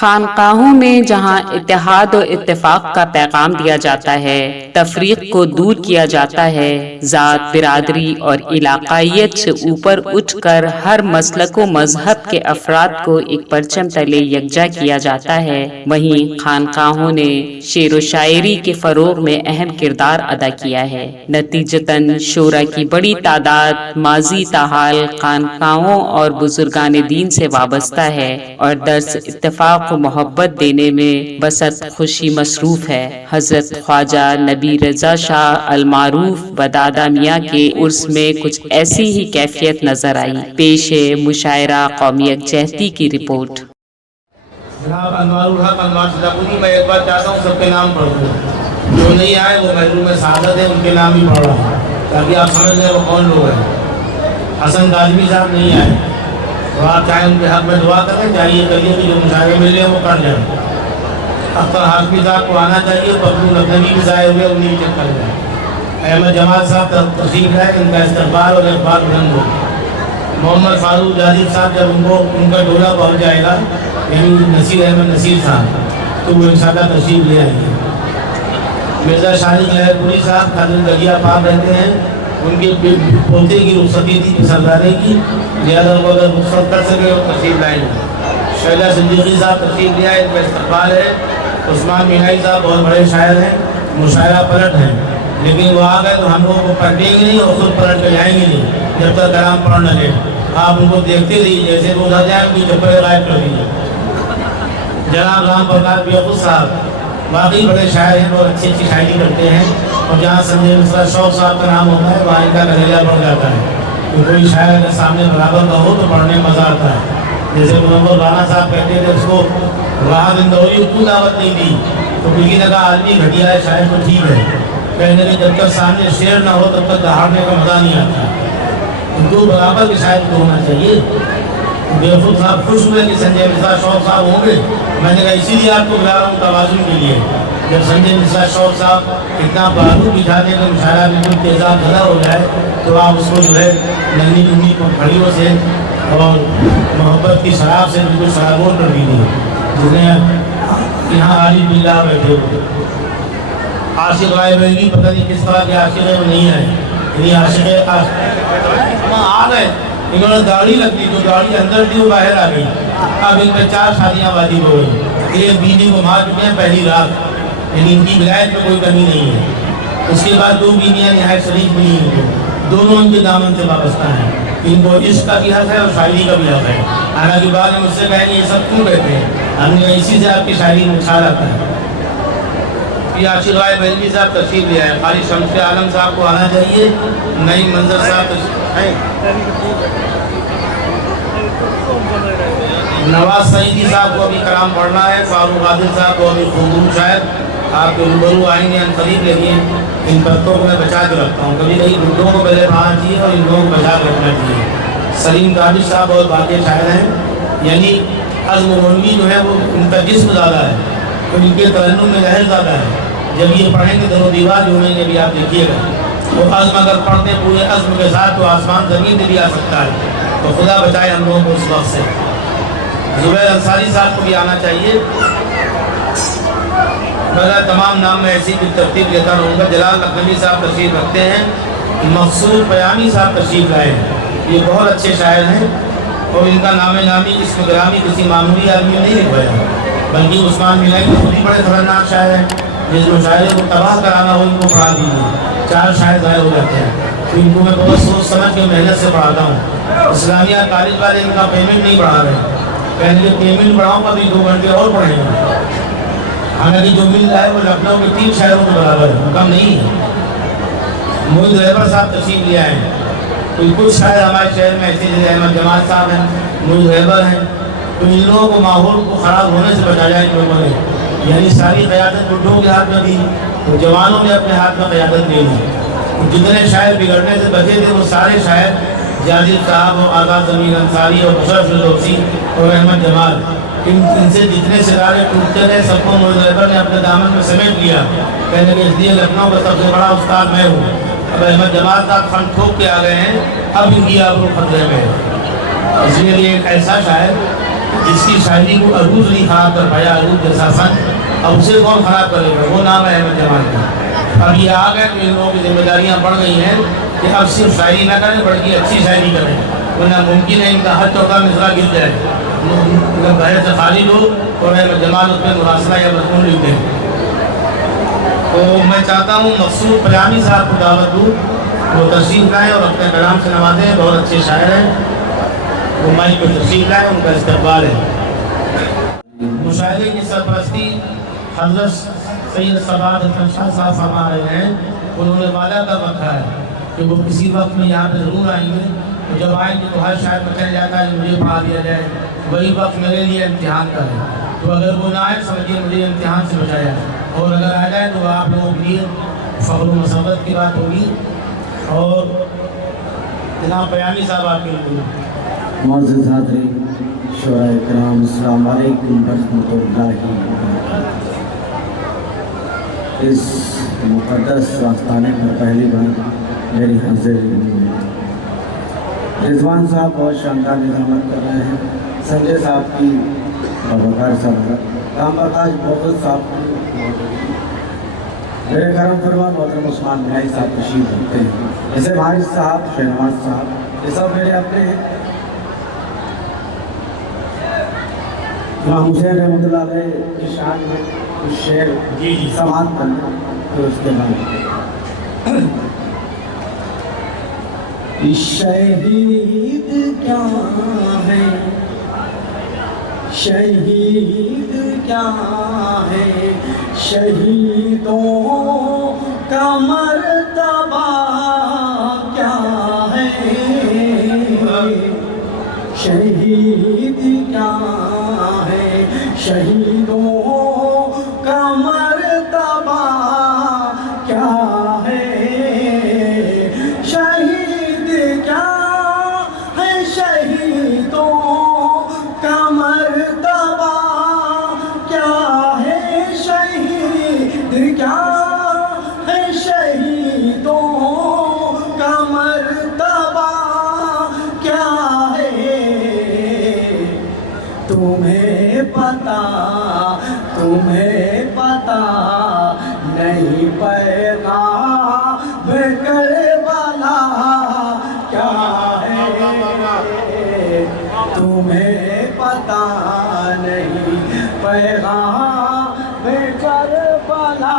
خانقاہوں میں جہاں اتحاد و اتفاق کا پیغام دیا جاتا ہے، تفریق کو دور کیا جاتا ہے، ذات، برادری اور علاقائیت سے اوپر اٹھ کر ہر مسلک و مذہب کے افراد کو ایک پرچم تلے یکجا کیا جاتا ہے، وہیں خانقاہوں نے شعر و شاعری کے فروغ میں اہم کردار ادا کیا ہے۔ نتیجتاً شعراء کی بڑی تعداد ماضی تاحال خانقاہوں اور بزرگان دین سے وابستہ ہے اور درس اتفاق و محبت دینے میں بسط خوشی مصروف ہے۔ حضرت خواجہ نبی رضا شاہ المعروف بدادہ میاں کے عرس میں کچھ ایسی ہی کیفیت نظر آئی۔ پیش ہے مشاعرہ قومی یکجہتی کی رپورٹ۔ جناب انوار الحق انوار سیداپوری، میں ایک بار چاہتا ہوں سب کے نام پڑھ دوں، جو نہیں آئے وہ محروم سعادت ہے، ان کے نام ہی پڑھ رہا ہوں تاکہ آپ سمجھ لیں وہ کون لوگ ہیں۔ حسن کاظمی صاحب نہیں آئے تو آپ چاہے ان کے حق میں دعا کریں، چاہیے کریے کہ جو مشاعرے ملے وہ کر جائیں۔ اختر ہاشمی صاحب کو آنا چاہیے، ببلو لکھنوی بھی ضائع ہوئے، انہیں چیک کر جائیں۔ احمد جمال صاحب تشریف لائے، ان کا استقبال اور اقبال بلند ہو۔ محمد فاروق جادب صاحب جب ان کا ڈولہ پہنچ جائے گا، یعنی نصیر احمد نصیر صاحب، تو وہ انشاءاللہ تشریف لے آئیں گے۔ مرزا شاہد لہر پوری صاحب خادم دریا پاک رہتے ہیں، ان کے پوتے کی رخصتی تھی سردارے کی، لہذا وہ اگر رخصت کر سکے وہ تشریف لائیں گے۔ شہلا صدیقی صاحب تشریف لے آئے، ان کا استقبال ہے۔ عثمان میائی صاحب بہت بڑے شاعر ہیں، مشاعرہ پلٹ ہیں، لیکن وہ آ گئے تو ہم لوگوں کو پلٹیں گے نہیں اور خود پلٹ کے جائیں گے نہیں جب تک کلام پڑھ نہ لیں۔ آپ ان کو دیکھتے رہیے، جیسے وہ ادھر جائیں ان کی چپلیں غائب کر دیجیے۔ جناب رام پرکاش بیوقوف صاحب واقعی بڑے شاعر ہیں، بہت اچھی اچھی شاعری کرتے ہیں، اور جہاں سنجے مصرا شوق صاحب کا نام ہوتا ہے وہاں ان کا گھریلا بڑھ جاتا ہے، کہ کوئی شاعر کے سامنے برابر کا ہو تو پڑھنے میں مزہ آتا ہے۔ جیسے منور رانا صاحب کہتے تھے اس کو راحت اندوری کو دعوت نہیں دی تو کسی نے کہا آدمی گھٹیا ہے، شاعر تو ٹھیک ہے، کہنے کہ جب تک سامنے شعر نہ ہو تب تک دہاڑنے کا مزہ نہیں آتا، اردو برابر کے شاعر کو ہونا چاہیے۔ بیوقوف صاحب خوش ہوئے کہ سنجے مصرا شوق صاحب ہوں گے، میں نے کہا اسی لیے آپ کو بلا رہا ہوں توازن کے لیے۔ جب سنجے مصرا شوق صاحب اتنا بازو بچھا دیں کہ مشاعرہ بالکل تیزاب زدہ ہو جائے تو آپ اس کو جو ہے ننھی ننھی پھڑیوں سے اور محبت کی شراب سے بالکل شرابور کر دیجیے، جنہیں یہاں عالم باللہ بیٹھے ہوئے عاشق رائے بریلی پتہ نہیں کس طرح کے عاشق ہیں وہ نہیں آئے، یعنی عاشق آ گئے، انہوں نے داڑھی رکھ دی، جو داڑھی اندر تھی وہ باہر آ گئی۔ اب ان پہ 4 شادیاں واجب ہو گئی، ایک بیوی کو مار چکے ہیں پہلی رات، یعنی ان کی ولایت میں کوئی کمی نہیں ہے۔ اس کے بعد 2 بیویاں نہایت شریف ملی ان کو، دونوں ان کے دامن سے وابستہ ہیں، ان کو عشق کا بھی حق ہے اور شاعری کا بھی حق ہے۔ حالانکہ بعد میں مجھ سے کہیں گے یہ سب کیوں کہتے ہیں، ہم نے اسی سے آپ کی شاعری میں اچھا آتا ہے۔ عاشق رائے بریلوی صاحب تشریف لے آئے، قاری شمس عالم صاحب کو آنا چاہیے، نئی منظر صاحب نواز سعیدی صاحب کو ابھی کلام پڑھنا ہے، فاروق عادل صاحب کو ابھی خوبصورت شاید آپ کے روبرو آئیں گے قریب، لیکن ان باتوں کو میں بچا کے رکھتا ہوں، کبھی کبھی گڈوں کو پہلے پڑھنا چاہیے اور ان لوگوں کو بچا کے رکھنا چاہیے۔ سلیم قادری صاحب بہت باقی شاعر ہیں، یعنی عزم و غنوی جو ہے وہ ان کا جسم زیادہ ہے تو ان کے ترنم میں لہر زیادہ ہے، جب یہ پڑھیں گے در و دیوار جو ہوئیں گے بھی آپ دیکھیے گا، وہ عزم اگر پڑھتے پورے عزم کے ساتھ تو آسمان زمین پہ بھی آ سکتا ہے، تو خدا بچائے ہم لوگوں کو اس وقت سے۔ زبیر انصاری صاحب کو بھی آنا چاہیے۔ میرا تمام نام میں ایسی بھی ترتیب لیتا رہوں گا۔ جلال لکھنوی صاحب تشریف رکھتے ہیں، مقصود پیامی صاحب تشریف لائے ہیں، یہ بہت اچھے شاعر ہیں اور ان کا نام نامی اسم گرامی کسی معمولی آدمی نے نہیں لکھوایا، بلکہ عثمان میائی خود ہی بڑے خطرناک شاعر ہیں، جس مشاعرے کو تباہ کرانا ہو ان کو پڑھا دیجیے، 4 شاعر ضائع ہو جاتے ہیں، تو ان کو میں بہت سوچ سمجھ کے محنت سے پڑھاتا ہوں۔ اسلامیہ کالج والے ان کا پیمنٹ نہیں بڑھا رہے، پہلے پیمنٹ بڑھاؤں گا تو 2 گھنٹے اور پڑھیں گے، حالانکہ جو مل رہا ہے وہ لکھنؤ کے 3 شہروں کے برابر ہے، کم نہیں ہے۔ موعد رہبر صاحب تشریف لے آئے ہیں، کچھ شاعر ہمارے شہر میں ایسے جیسے احمد جمال صاحب ہیں، موعد رہبر ہیں، تو ان لوگوں کو ماحول کو خراب ہونے سے بچایا ان لوگوں نے، یعنی ساری قیادت بڈھوں کے ہاتھ میں دی تو جوانوں نے اپنے ہاتھ میں قیادت لے لی، جتنے شاعر بگڑنے سے بچے تھے وہ سارے شاعر جاجد صاحب اور آزاد ضمیر انصاری اور بشر فردوسی اور احمد جمال، ان سے جتنے ستارے ٹوٹتے رہے سب کو موعد رہبر نے اپنے دامن میں سمیٹ لیا، کہنے کہ اس لیے لکھنؤ کا سب سے بڑا استاد میں ہوں۔ اب احمد جمال صاحب فن ٹھوک کے آ گئے ہیں، اب ان کی آبرو خطرے میں ہے، اس لیے یہ ایک ایسا شاعر جس کی شاعری کو عروج نہیں خراب کر پایا، عروج جیسا فن، اب اسے کون خراب کرے گا؟ وہ نام ہے احمد جمال کا۔ اب یہ آ گئے تو ان لوگوں کی ذمہ داریاں بڑھ گئی ہیں کہ اب صرف شاعری نہ کریں بلکہ اچھی شاعری کریں، ورنہ ممکن ہے ان کا ہر چوتھا مصرع گر جائے، بحر سے خالی لو اور احمد جمال اس میں مراسلہ یا مضمون لکھ دیں۔ تو میں چاہتا ہوں مقصود پیامی صاحب کو دعوت دوں، وہ تشریف لائیں اور اپنے کلام سے نوازیں، بہت اچھے شاعر ہیں، وہ مائک پہ تشریف لائیں، ان کا استقبال ہے۔ مشاعرے کی سرپرستی حضرت سید سباد حسن شاہ صاحب فرما رہے ہیں، انہوں نے وعدہ کر رکھا ہے کہ وہ کسی وقت میں یہاں پہ ضرور آئیں گے، تو جب آئیں گے تو ہر شاعر کو چل جاتا ہے کہ مجھے پڑھا دیا جائے، وہی وقت میرے لیے امتحان کا ہے، تو اگر وہ نہ آئے سمجھیے مجھے امتحان سے بچایا، اور اگر آ جائے تو آپ لوگوں کے لیے فخر و مسرت کی بات ہوگی۔ اور جناب بیانی صاحب آپ کے لیے۔ معزز حاضرین، شعراء کرام، السلام علیکم ورحمۃ اللہ وبرکاتہ۔ اس مقدس آستانے پر پہلی بار میری حاضری میں رضوان صاحب بہت شاندار نظامت کر رہے ہیں، سنجے صاحب کی بابکار صاحب، کام آکاش بہت صاحب کی، میرے کرم فرما محترم عثمان بھائی صاحب تشریف رکھتے ہیں، جیسے بھائی صاحب، شہنواز صاحب، یہ سب میرے اپنے ہیں۔ امام حسین رحمۃ اللہ علیہ کی شان میں کچھ شعر سماعت کرنا، پھر اس کے بعد شہید کیا ہے، شہید کیا ہے، شہیدوں کا مرتبہ کیا ہے، شہید کیا ہے، شہیدوں کا مرتبہ کیا ہے، شہید کیا ہے، شہیدوں کا مرتبہ کیا ہے، شہید کیا ہے، شہیدوں کا مرتبہ کیا ہے، تمہیں پتا نہیں پیغام کربلا کیا ہے، تمہیں پتا نہیں پیغام کربلا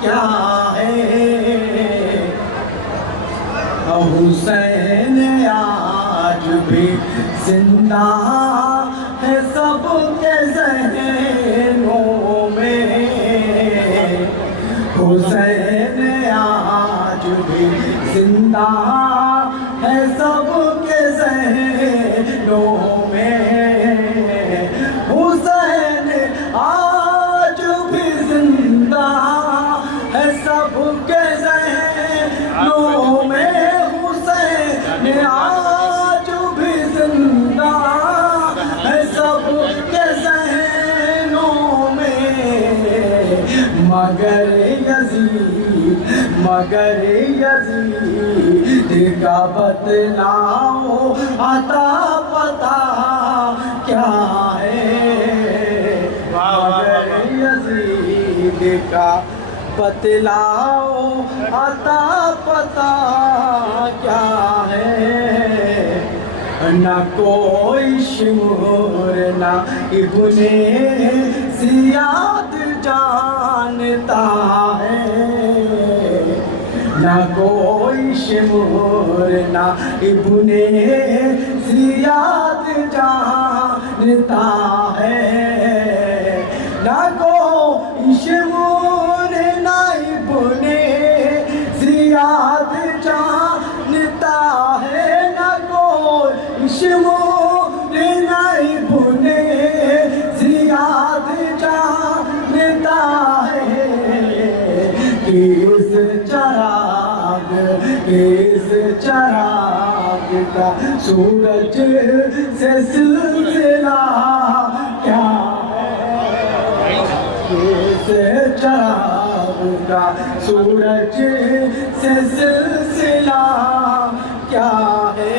کیا ہے، حسین آج بھی زندہ ہے سب کے ذہنوں میں، حسین آج بھی زندہ ہے سب کے ذہنوں میں، حسین آج بھی زندہ ہے سب کے ذہنوں میں، حسین آج بھی زندہ ہے سب کے ذہنوں میں، مگر یزید کا بتلاؤ عطا پتہ کیا ہے، مگر یزید کا بتلاؤ عطا پتہ کیا ہے، نہ کوئی شور نہ ابن زیاد جانتا ہے، نہ کوئی شور نہ ابن زیاد جانتا ہے، نہ کوئی شور نہ ابن زیاد جانتا ہے، نہ کوئی شور نہ ابن زیاد جانتا ہے، کس چراغ کا سورج سے سلسلہ کیا ہے، کس چراغ کا سورج سے سلسلہ کیا ہے،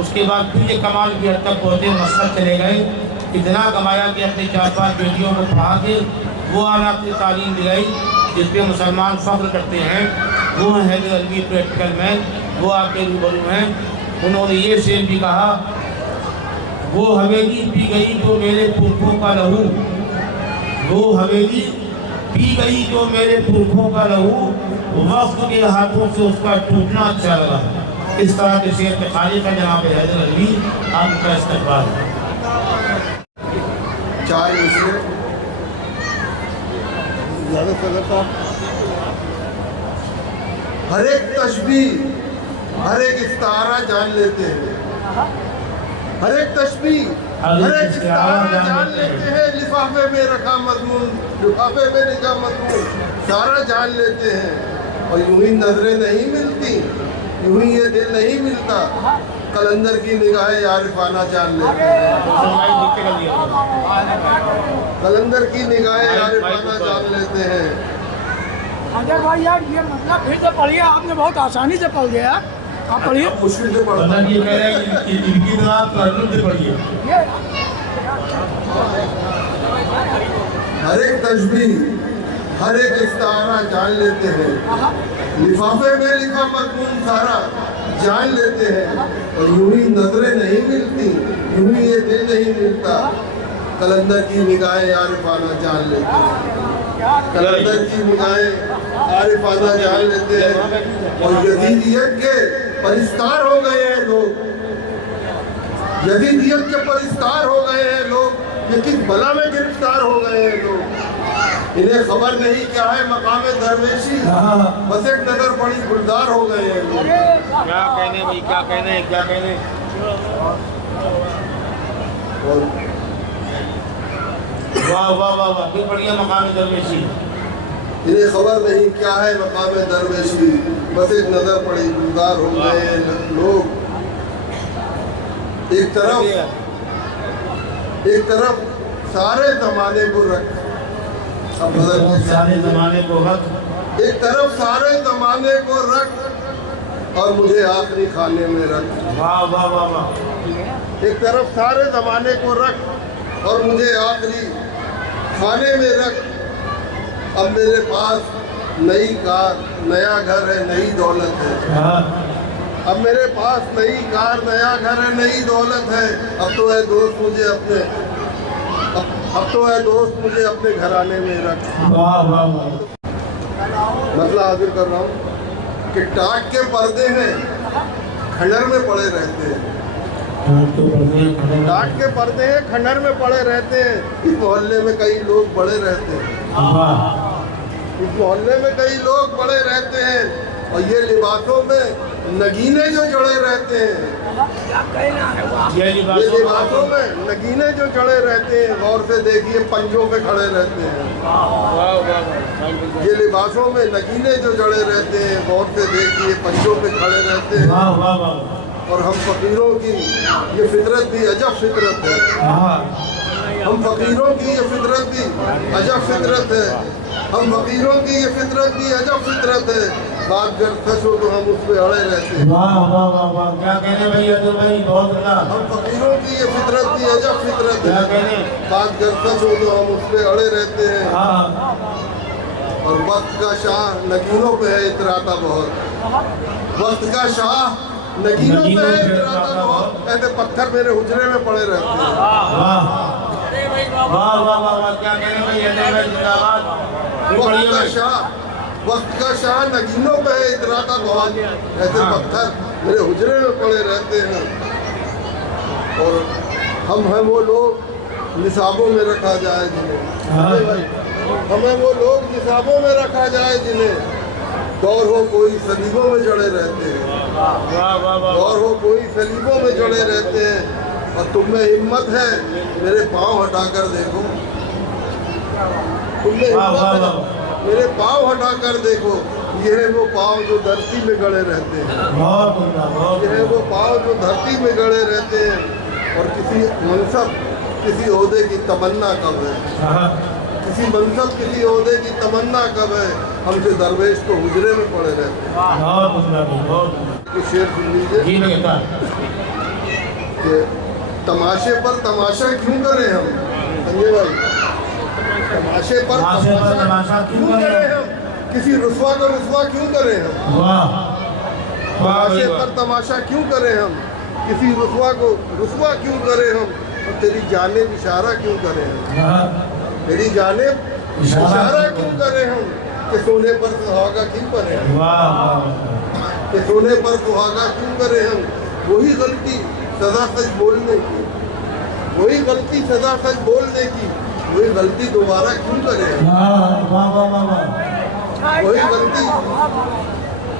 اس کے بعد پھر یہ کمال کی حد تک پہنچے، مسقط چلے گئے، اتنا کمایا کہ اپنی 4-5 بیٹیوں کو پڑھا کے وہ اعلیٰ اپنی تعلیم دلائی جس پہ مسلمان فخر کرتے ہیں۔ وہ ہیں حیدر علوی پریکٹیکل مین، وہ آپ کے روبرو ہیں۔ انہوں نے یہ شعر بھی کہا، وہ حویلی پی گئی جو میرے پرکھوں کا لہو، وہ حویلی پی گئی جو میرے پرکھوں کا لہو، وقت کے ہاتھوں سے اس کا ٹوٹنا اچھا لگا۔ اس طرح کے شعر کے خالق ہے جناب حیدر علوی، آپ کا استقبال ہے۔ 4 مصرے زیادہ صدر صاحب، ہر ایک تشبیہ، ہر ایک استعارہ جان لیتے ہیں، ہر ایک تشبیہ، ہر ایک استعارہ جان لیتے ہیں، لفافے میں رکھا مضمون، لفافے میں رکھا مضمون سارا جان لیتے ہیں، اور یوں ہی نظریں نہیں ملتی، یوں ہی یہ دل نہیں ملتا، قلندر کی نگاہیں عارفانہ جان لیتے ہیں، قلندر کی نگاہیں عارفانہ جان لیتے ہیں۔ اجے بھائی یار یہ مطلب پھر سے پڑھیے، آپ نے بہت آسانی سے پڑھ دیا، آپ پڑھیے۔ مشکل سے پڑھنا یہ کہہ رہے ہیں کہ ان کی طرح ترجمے سے پڑھیے۔ ہر ایک تشبیہ، ہر ایک استعارہ جان لیتے ہیں، لفافے میں لکھا مضمون سارا جان لیتے ہیں، اور یوں ہی نظریں نہیں ملتی، یوں ہی یہ دل نہیں ملتا، قلندر کی نگاہیں عارفانہ جان لیتے ہیں، قلندر کی نگاہیں عارفانہ جان لیتے ہیں، اور یزیدیت کے پرستار ہو گئے ہیں لوگ، یزیدیت کے پرستار ہو گئے ہیں لوگ، یہ کس بلا میں گرفتار ہو گئے ہیں لوگ، انہیں خبر نہیں کیا ہے مقام درویشی، بس ایک نظر پڑی گلدار ہو گئے ہیں لوگ۔ کیا کہنے بھائی، کیا کہنے، کیا کہنے۔ واہ واہ واہ واہ، پھر پڑھیے مقام درویشی۔ انہیں خبر نہیں کیا ہے مقام درویشی، بس ایک نظر پڑی گلدار ہو گئے ہیں لوگ۔ ایک طرف سارے زمانے کو رکھ، سارے زمانے کو رکھ، ایک طرف سارے زمانے کو رکھ، اور مجھے آخری خانے میں رکھ۔ واہ واہ واہ واہ۔ ایک طرف سارے زمانے کو رکھ، اور مجھے آخری خانے میں رکھ۔ اب میرے پاس نئی کار، نیا گھر ہے، نئی دولت ہے، اب میرے پاس نئی کار، نیا گھر ہے، نئی دولت ہے، اب تو اے دوست مجھے اپنے، اب تو اے دوست مجھے اپنے گھرانے میں رکھ۔ واہ واہ واہ۔ مسئلہ حاضر کر رہا ہوں کہ ٹاٹ کے پردے ہیں، کھنڈر میں پڑے رہتے ہیں، ٹاٹ کے پردے ہیں، کھنڈر میں پڑے رہتے ہیں، اس محلے میں کئی لوگ بڑے رہتے ہیں، اس محلے میں کئی لوگ بڑے رہتے ہیں، اور یہ لباسوں میں نگینے جو جڑے رہتے ہیں، یہ لباسوں میں نگینے جو جڑے رہتے ہیں، غور سے دیکھیے پنجوں پہ کھڑے رہتے ہیں، یہ لباسوں میں نگینے جو جڑے رہتے ہیں، غور سے دیکھیے پنجوں پہ کھڑے رہتے ہیں، اور ہم فقیروں کی یہ فطرت بھی عجب فطرت ہے، ہم فقیروں کی یہ فطرت بھی عجب فطرت ہے، ہم فقیروں کی یہ فطرت بھی عجب فطرت ہے، بات گر سچ ہو تو ہم اس پہ اڑے رہتے ہیں۔ واہ واہ واہ واہ، کیا کہنے بھائی عبدل بھائی، بہت اچھا۔ ہم فقیروں کی یہ فطرت بھی عجب فطرت ہے، بات گر سچ ہو تو ہم اس پہ اڑے رہتے ہیں، اور وقت کا شاہ نگینوں پہ ہے اتراتا بہت، وقت کا شاہ نگینوں پہ ہے اتراتا بہت، ایسے پتھر میرے حجرے میں پڑے رہتے ہیں۔ واہ واہ واہ واہ، کیا کہنے بھائی عبدل بھائی، زندہ باد۔ وقت کا شاہ نگینوں پہ ہے اتراتا بہت، ایسے پتھر میرے حجرے میں پڑے رہتے ہیں، اور ہم ہیں وہ لوگ نصابوں میں رکھا جائے جنہیں، ہمیں وہ لوگ نصابوں میں رکھا جائے جنہیں دور ہو کوئی سلیبوں میں جڑے رہتے ہیں، دور ہو کوئی سلیبوں میں جڑے رہتے ہیں، اور تم میں ہمت ہے میرے پاؤں ہٹا کر دیکھو، تم میں ہمت ہے میرے پاؤں ہٹا کر دیکھو، یہ ہے وہ پاؤں جو دھرتی میں گڑے رہتے ہیں، یہ ہے وہ پاؤں جو دھرتی میں گڑے رہتے ہیں، اور کسی منصب کسی عہدے کی تمنا کب ہے، کسی منصب کسی عہدے کی تمنا کب ہے، ہم سے درویش تو حجرے میں پڑے رہتے ہیں۔ کچھ شعر سن لیجیے۔ کہ تماشے پر تماشا کیوں کریں ہم؟ سنجے بھائی، تماشے پر تماشا کیوں کریں ہم؟ کسی رسوا کو رسوا کیوں کریں ہم؟ تماشے پر تماشا کیوں کریں ہم؟ کسی رسوا کو رسوا کیوں کریں ہم؟ اور تیری جانب اشارہ کیوں کریں ہم؟ تیری جانب اشارہ کیوں کریں ہم؟ کہ سونے پر سہاگا کیوں کریں ہم؟ کہ سونے پر سہاگا کیوں کریں ہم؟ وہی غلطی سزا سچ بولنے کی، وہی غلطی سزا سچ بولنے کی، وہی غلطی دوبارہ کیوں کریں ہم؟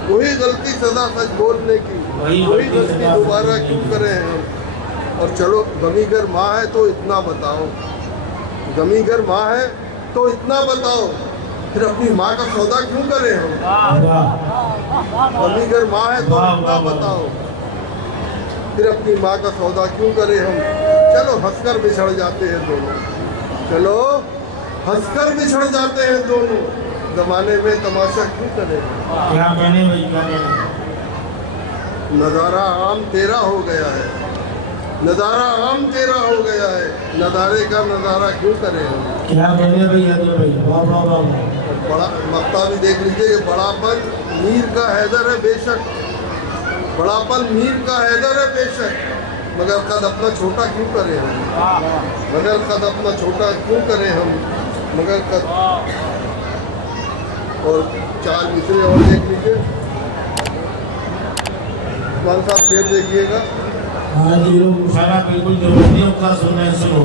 وہی غلطی سزا سچ بولنے کی، وہی غلطی دوبارہ کیوں کریں ہم؟ اور چلو غمی گر ماں ہے تو اتنا بتاؤ، غمی گر ماں ہے تو اتنا بتاؤ، پھر اپنی ماں کا سودا کیوں کریں ہم؟ غمی گر ماں ہے تو اتنا بتاؤ، پھر اپنی ماں کا سودا کیوں کریں ہم؟ چلو ہنس کر بچھڑ جاتے ہیں دونوں، چلو ہنس کر بچھڑ جاتے ہیں دونوں، زمانے میں تماشا کیوں کریں؟ کیا کہنے بھائی، کیا کہنے؟ نظارہ عام تیرا ہو گیا ہے، نظارہ عام تیرا ہو گیا ہے، نظارے کا نظارہ کیوں کریں ہم؟ کیا کہنے بھائی، بھائی بڑا مقطع بھی دیکھ لیجئے کہ بڑا پن میر کا حیدر ہے بے شک، بڑا پن میر کا حیدر ہے بے شک، مگر قد اپنا چھوٹا کیوں کریں ہم؟ مگر قد اپنا چھوٹا کیوں کریں ہم؟ مگر قد، اور 4 مصرے اور دیکھ لیجئے، عثمان صاحب شعر دیکھیے گا۔ ہاں جی، مشاعرہ بالکل ضرورت نہیں ہوتا، سننا ہے سنو۔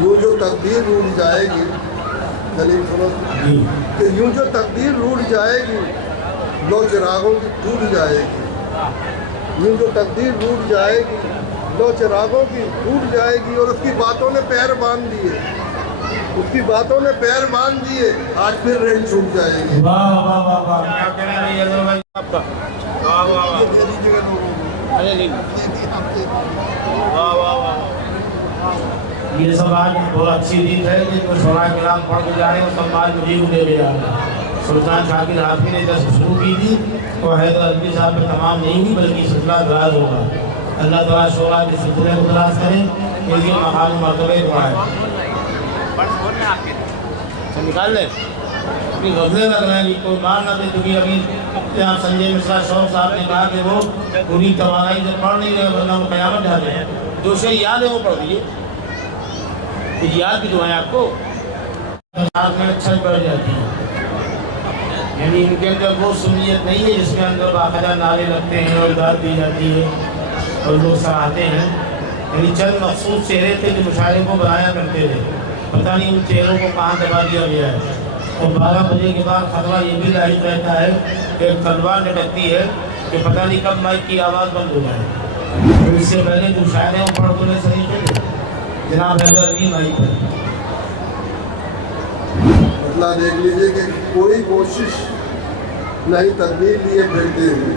یوں جو تقدیر روٹ جائے گی، سلیم سنو، کہ یوں جو تقدیر روٹ جائے گی، لو چراغوں کی ٹوٹ جائے گی، یوں جو تقدیر روٹ جائے گی، لو چراغوں کی ٹوٹ جائے گی، اور اس کی باتوں نے پیر باندھ دیے، اس کی باتوں نے پیر باندھ دیے، آج پھر ریل چھوٹ جائے گی۔ واہ واہ واہ واہ، کیا کہنا ہے یزر بھائی آپ کا؟ واہ واہ واہ، واہ واہ واہ، یہ سب آج بہت اچھی دن ہے کہ جو شعراء کرام پڑھ کے جا رہے ہیں، وہ سب آج مجھے دے رہے ہیں۔ سلطان شاکر حافظ نے جب شروع کی تھی تو حیدر علی صاحب پہ تمام نہیں ہوئی، بلکہ سلسلہ دراز ہوگا۔ اللہ تعالیٰ شعراء کے سلسلے کو دراز کریں، کہ یہ مقام مرتبہ دعا ہے۔ نکال لیں اپنی غزلیں لگ رہے ہیں، کوئی مار نہ دے، کیونکہ ابھی یہاں سنجے مشرا شوق صاحب نے کہا کہ وہ پوری توانائی سے پڑھ نہیں رہے، ورنہ وہ قیامت ڈالے ہیں۔ جو شے یاد ہے وہ پڑھ دیجیے، یاد بھی دعائیں آپ کو آپ میں اچھا بڑھ جاتی ہے، یعنی ان کے اندر وہ سنیت نہیں ہے جس کے اندر باقاعدہ نعرے لگتے ہیں اور داد دی جاتی ہے اور لوگ سراہتے ہیں۔ یعنی چند مخصوص چہرے تھے جو مشاعرے کو بنایا کرتے تھے، پتہ نہیں ان چہروں کو کہاں دبا دیا گیا ہے۔ اور 12 بجے کے بعد خطرہ یہ بھی لاحق رہتا ہے کہ تلوار لٹکتی ہے کہ پتہ نہیں کب مائک کی آواز بند ہو جائے۔ تو اس سے پہلے جو شاعر ہیں وہ پڑھ تو نہیں سکتے تھے، جناب حیدر علی مائک پر۔ مطلب دیکھ لیجئے کہ کوئی کوشش نہیں تدبیر لیے پھرتے ہیں،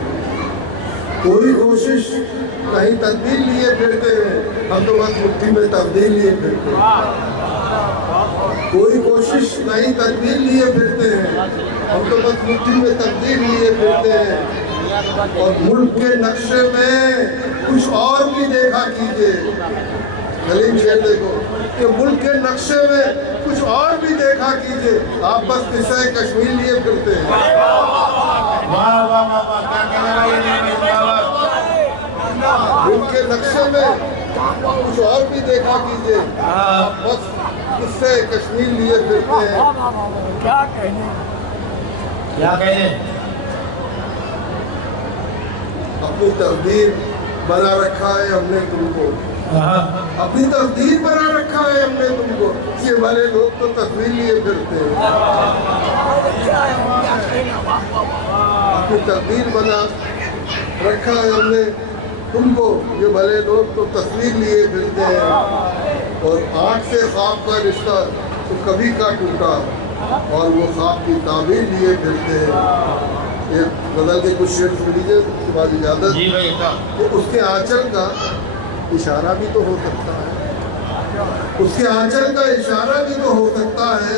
کوئی کوشش نہیں تدبیر لیے پھرتے ہیں، ہم تو بس مٹھی میں تبدیل لیے پھرتے ہیں۔ کوئی کوشش نہیں تدبیر لیے پھرتے ہیں، ہم تو بس مٹھی میں تبدیل لیے پھرتے ہیں۔ اور ملک کے نقشے میں کچھ اور بھی دیکھا کیجئے، سلیم شعر دیکھو کہ ملک کے نقشے میں کچھ اور بھی دیکھا کیجئے، آپ بس قصہ کشمیر لیے پھرتے ہیں۔ واہ واہ واہ واہ، کیا کہنا ہے یہ ملک کے نقشے میں کچھ اور بھی دیکھا کیجئے، آپ بس قصہ کشمیر لیے پھرتے ہیں۔ کیا کہنے، کیا کہنے؟ اپنی تقدیر بنا رکھا ہے ہم نے تم کو، اپنی تقدیر بنا رکھا ہے ہم نے تم کو، یہ والے لوگ تو تصویر لیے پھرتے ہیں۔ اپنی تقدیر بنا رکھا ہے ہم نے تم کو، یہ بھلے لوگ تو تصویر لیے پھرتے ہیں۔ اور آنکھ سے خواب کا رشتہ تو کبھی کا ٹوٹا، اور وہ خواب کی تعبیر لیے پھرتے ہیں۔ یہ غزل کے کچھ شعر سن لیجیے اس کے بعد اجازت، کہ اس کے آنچل کا اشارہ بھی تو ہو سکتا ہے، اس کے آنچل کا اشارہ بھی تو ہو سکتا ہے،